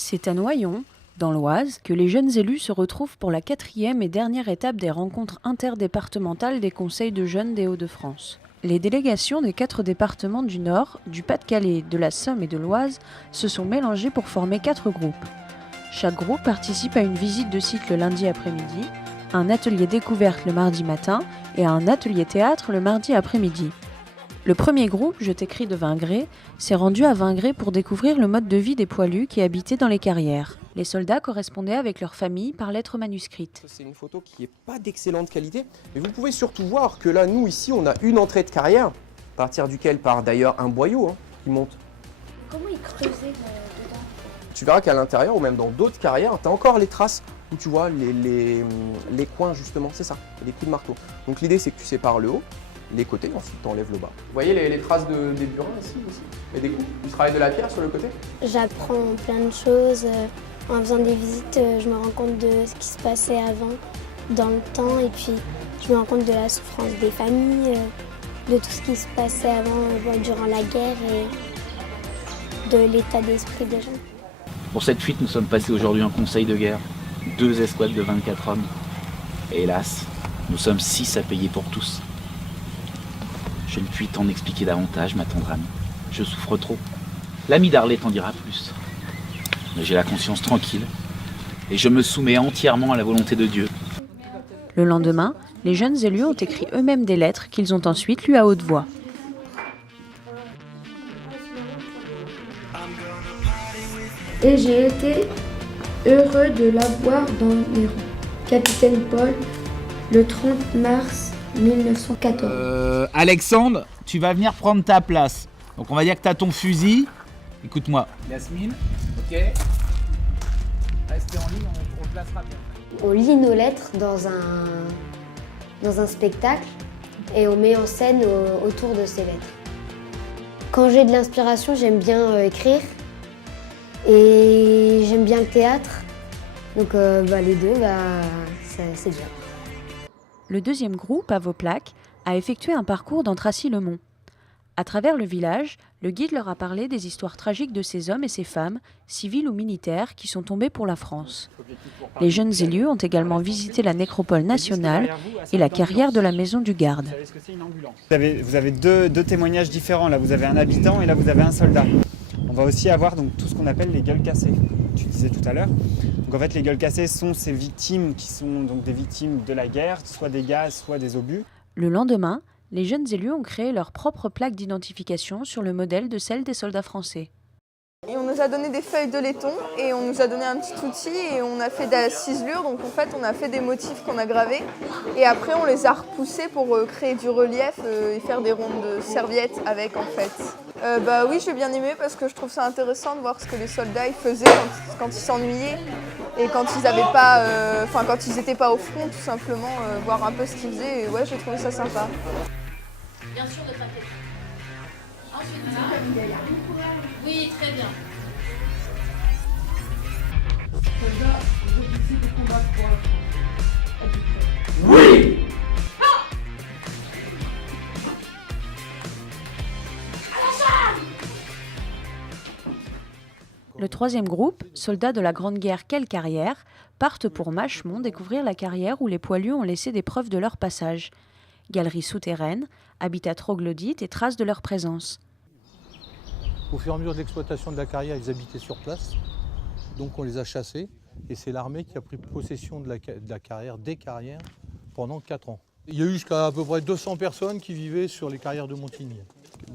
C'est à Noyon, dans l'Oise, que les jeunes élus se retrouvent pour la 4e et dernière étape des rencontres interdépartementales des conseils de jeunes des Hauts-de-France. Les délégations des 4 départements du Nord, du Pas-de-Calais, de la Somme et de l'Oise se sont mélangées pour former 4 groupes. Chaque groupe participe à une visite de site le lundi après-midi, un atelier découverte le mardi matin et à un atelier théâtre le mardi après-midi. Le premier groupe, Je t'écris de Vingré, s'est rendu à Vingré pour découvrir le mode de vie des poilus qui habitaient dans les carrières. Les soldats correspondaient avec leur famille par lettres manuscrites. C'est une photo qui n'est pas d'excellente qualité, mais vous pouvez surtout voir que là, nous, ici, on a une entrée de carrière, à partir duquel part d'ailleurs un boyau qui monte. Comment ils creusaient dedans? Tu verras qu'à l'intérieur, ou même dans d'autres carrières, tu as encore les traces où tu vois les coins, justement, c'est ça, les coups de marteau. Donc l'idée, c'est que tu sépares le haut, les côtés, ensuite tu enlèves le bas. Vous voyez les traces des burins ici aussi, et des coups. Tu travailles de la pierre sur le côté. J'apprends plein de choses. En faisant des visites, je me rends compte de ce qui se passait avant, dans le temps, et puis je me rends compte de la souffrance des familles, de tout ce qui se passait avant, durant la guerre, et de l'état d'esprit des gens. Pour cette fuite, nous sommes passés aujourd'hui en conseil de guerre. 2 escouades de 24 hommes. Et hélas, nous sommes 6 à payer pour tous. Je ne puis t'en expliquer davantage, ma tendre amie. Je souffre trop. L'ami d'Arlette t'en dira plus. Mais j'ai la conscience tranquille. Et je me soumets entièrement à la volonté de Dieu. Le lendemain, les jeunes élus ont écrit eux-mêmes des lettres qu'ils ont ensuite lues à haute voix. Et j'ai été heureux de l'avoir dans mes rangs. Capitaine Paul, le 30 mars 1914. Alexandre, tu vas venir prendre ta place. Donc on va dire que tu as ton fusil. Écoute-moi. Yasmine, ok. Restez en ligne, on le placera bien. On lit nos lettres dans un spectacle et on met en scène autour de ces lettres. Quand j'ai de l'inspiration, j'aime bien écrire et j'aime bien le théâtre. Donc les deux, c'est bien. Le deuxième groupe, à Vauplac, a effectué un parcours dans Tracy-le-Mont. À travers le village, le guide leur a parlé des histoires tragiques de ces hommes et ces femmes, civils ou militaires, qui sont tombés pour la France. Les jeunes élus ont également visité la nécropole nationale et la carrière de la maison du Garde. Vous avez deux témoignages différents. Là, vous avez un habitant et là, vous avez un soldat. On va aussi avoir donc, tout ce qu'on appelle les gueules cassées, tu disais tout à l'heure. Donc, en fait, les gueules cassées sont ces victimes qui sont donc des victimes de la guerre, soit des gaz, soit des obus. Le lendemain, les jeunes élus ont créé leur propre plaque d'identification sur le modèle de celle des soldats français. Et on nous a donné des feuilles de laiton et on nous a donné un petit outil et on a fait de la ciselure. Donc en fait, on a fait des motifs qu'on a gravés et après on les a repoussés pour créer du relief et faire des rondes de serviettes avec en fait. Oui, j'ai bien aimé parce que je trouve ça intéressant de voir ce que les soldats ils faisaient quand ils s'ennuyaient et quand ils avaient pas, quand ils n'étaient pas au front tout simplement, voir un peu ce qu'ils faisaient. Et ouais, j'ai trouvé ça sympa. Bien sûr de t'inquiéter. Ensuite, oui, très bien. Oui! Le troisième groupe, soldats de la Grande Guerre quelle carrière, partent pour Machemont découvrir la carrière où les poilus ont laissé des preuves de leur passage. Galeries souterraines, habitats troglodytes et traces de leur présence. Au fur et à mesure de l'exploitation de la carrière, ils habitaient sur place, donc on les a chassés et c'est l'armée qui a pris possession de la carrière, des carrières, pendant 4 ans. Il y a eu jusqu'à à peu près 200 personnes qui vivaient sur les carrières de Montigny.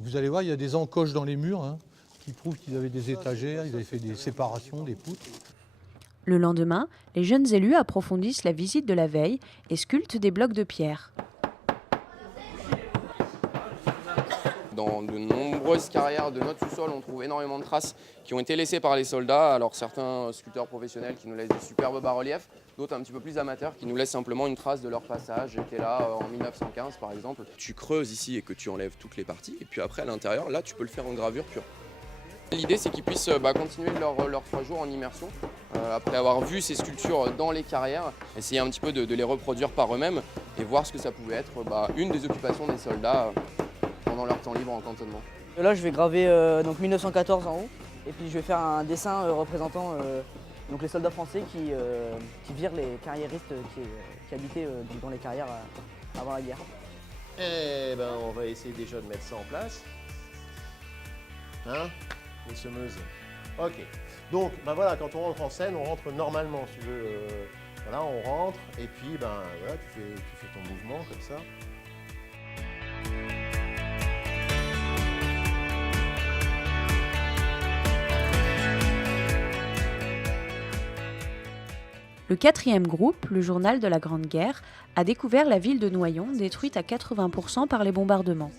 Vous allez voir, il y a des encoches dans les murs qui prouvent qu'ils avaient des étagères, ils avaient fait des séparations, des poutres. Le lendemain, les jeunes élus approfondissent la visite de la veille et sculptent des blocs de pierre. Dans de nombreuses carrières de notre sous-sol, on trouve énormément de traces qui ont été laissées par les soldats. Alors certains sculpteurs professionnels qui nous laissent des superbes bas-reliefs, d'autres un petit peu plus amateurs qui nous laissent simplement une trace de leur passage. J'étais là en 1915 par exemple. Tu creuses ici et que tu enlèves toutes les parties et puis après à l'intérieur, là tu peux le faire en gravure pure. L'idée c'est qu'ils puissent continuer leurs 3 jours en immersion. Après avoir vu ces sculptures dans les carrières, essayer un petit peu de les reproduire par eux-mêmes et voir ce que ça pouvait être une des occupations des soldats pendant leur temps libre en cantonnement. Là, je vais graver 1914 en haut. Et puis je vais faire un dessin représentant donc les soldats français qui virent les carriéristes qui habitaient dans les carrières avant la guerre. Eh ben, on va essayer déjà de mettre ça en place. Hein? Les semeuses. Ok. Donc, ben voilà, quand on rentre en scène, on rentre normalement, si tu veux. Voilà, on rentre, et puis, ben voilà, tu fais ton mouvement comme ça. Le 4e groupe, le journal de la Grande Guerre, a découvert la ville de Noyon, détruite à 80% par les bombardements.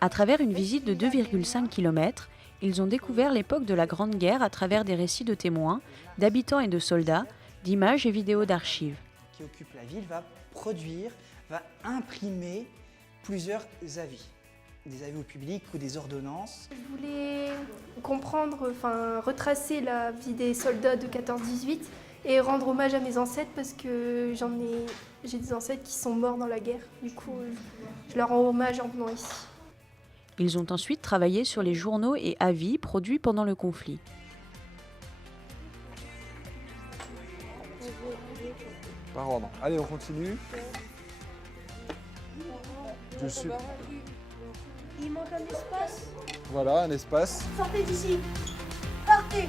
À travers une visite de 2,5 km, ils ont découvert l'époque de la Grande Guerre à travers des récits de témoins, d'habitants et de soldats, d'images et vidéos d'archives. Qui occupe la ville va produire, va imprimer plusieurs avis. Des avis au public ou des ordonnances. Je voulais comprendre, retracer la vie des soldats de 14-18 et rendre hommage à mes ancêtres parce que j'ai des ancêtres qui sont morts dans la guerre. Du coup, je leur rends hommage en venant ici. Ils ont ensuite travaillé sur les journaux et avis produits pendant le conflit. Par ordre. Allez, on continue. Je suis... Il manque un espace. Voilà, un espace. Sortez d'ici. Partez.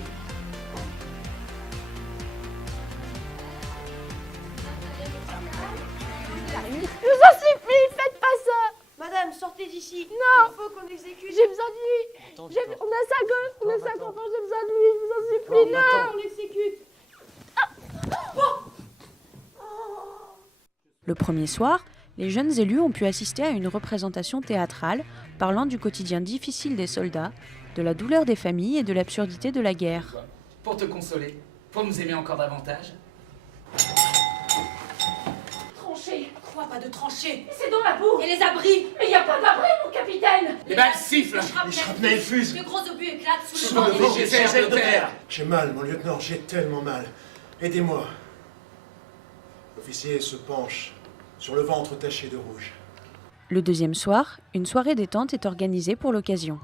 Je vous en supplie, faites pas ça. Madame, sortez d'ici. Non. Il faut qu'on exécute. J'ai besoin de lui. On a 5 enfants, j'ai besoin de lui. Je vous en supplie, non. On l'exécute. Le premier soir, les jeunes élus ont pu assister à une représentation théâtrale parlant du quotidien difficile des soldats, de la douleur des familles et de l'absurdité de la guerre. Pour te consoler, pour nous aimer encore davantage. Tranchées. Quoi, pas de tranchées? C'est dans la boue. Et les abris? Mais il n'y a pas d'abri, mon capitaine. Les balles sifflent. Les shrapnels fusent. De gros obus éclatent sous le vent des légers de terre. J'ai mal, mon lieutenant, j'ai tellement mal. Aidez-moi. L'officier se penche sur le ventre taché de rouge. Le deuxième soir, une soirée détente est organisée pour l'occasion.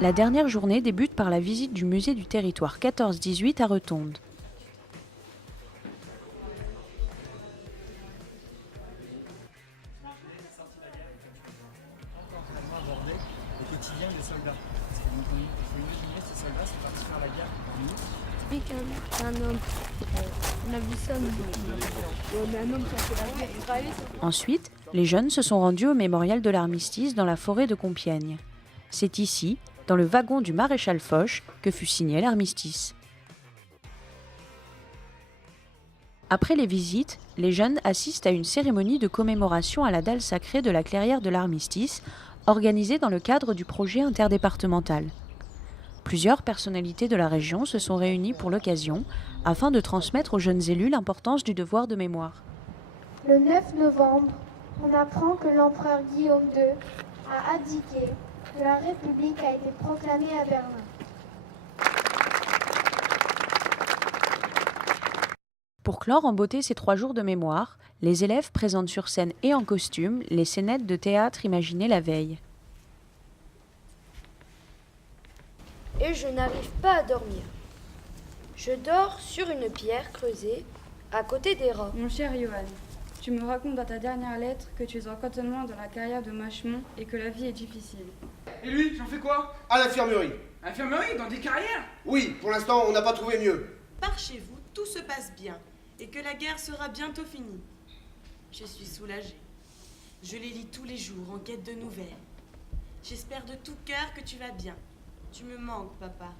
La dernière journée débute par la visite du musée du territoire 14-18 à Retonde. Le quotidien des soldats. Parce que donc, il faut imaginer ces soldats sont partis faire la guerre en août. Oui, qu'un homme. On a vu ça, on a un homme qui a fait la guerre. Ensuite, les jeunes se sont rendus au mémorial de l'armistice dans la forêt de Compiègne. C'est ici, dans le wagon du maréchal Foch, que fut signé l'armistice. Après les visites, les jeunes assistent à une cérémonie de commémoration à la dalle sacrée de la clairière de l'armistice, organisée dans le cadre du projet interdépartemental. Plusieurs personnalités de la région se sont réunies pour l'occasion, afin de transmettre aux jeunes élus l'importance du devoir de mémoire. Le 9 novembre, on apprend que l'empereur Guillaume II a abdiqué, que la République a été proclamée à Berlin. Pour clore en beauté ces 3 jours de mémoire, les élèves présentent sur scène et en costume les scénettes de théâtre imaginées la veille. Et je n'arrive pas à dormir. Je dors sur une pierre creusée à côté des rats. Mon cher Johan, tu me racontes dans ta dernière lettre que tu es en cantonnement dans la carrière de Machemont et que la vie est difficile. Et lui, j'en fais quoi? À l'infirmerie. Infirmerie, dans des carrières? Oui, pour l'instant, on n'a pas trouvé mieux. Par chez vous, tout se passe bien et que la guerre sera bientôt finie. Je suis soulagée. Je les lis tous les jours en quête de nouvelles. J'espère de tout cœur que tu vas bien. Tu me manques, papa.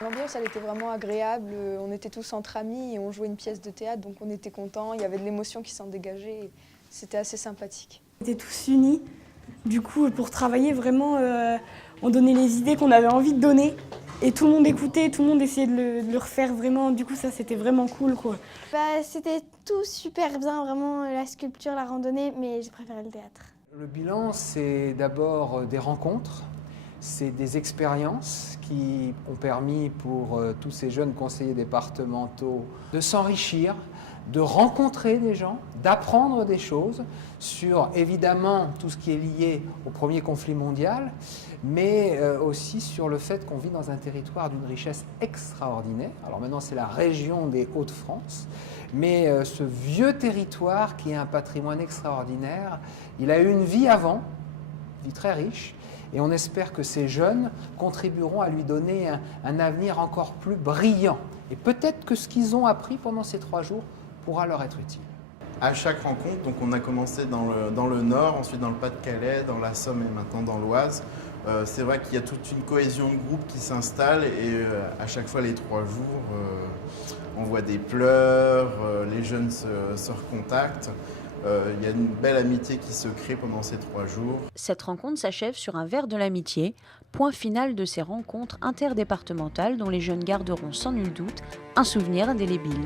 L'ambiance, elle était vraiment agréable. On était tous entre amis et on jouait une pièce de théâtre, donc on était contents. Il y avait de l'émotion qui s'en dégageait. C'était assez sympathique. On était tous unis. Du coup, pour travailler, vraiment, on donnait les idées qu'on avait envie de donner. Et tout le monde écoutait, tout le monde essayait de le refaire vraiment. Du coup, ça, c'était vraiment cool, quoi. C'était tout super bien, vraiment la sculpture, la randonnée, mais j'ai préféré le théâtre. Le bilan, c'est d'abord des rencontres, c'est des expériences qui ont permis pour tous ces jeunes conseillers départementaux de s'enrichir, de rencontrer des gens, d'apprendre des choses sur évidemment tout ce qui est lié au premier conflit mondial, mais aussi sur le fait qu'on vit dans un territoire d'une richesse extraordinaire. Alors maintenant c'est la région des Hauts-de-France, mais ce vieux territoire qui a un patrimoine extraordinaire, il a eu une vie avant, une vie très riche, et on espère que ces jeunes contribueront à lui donner un avenir encore plus brillant. Et peut-être que ce qu'ils ont appris pendant ces 3 jours pourra leur être utile. À chaque rencontre, donc on a commencé dans le Nord, ensuite dans le Pas-de-Calais, dans la Somme et maintenant dans l'Oise. C'est vrai qu'il y a toute une cohésion de groupe qui s'installe et à chaque fois les 3 jours, on voit des pleurs, les jeunes se recontactent. Il y a une belle amitié qui se crée pendant ces 3 jours. Cette rencontre s'achève sur un verre de l'amitié, point final de ces rencontres interdépartementales dont les jeunes garderont sans nul doute un souvenir indélébile.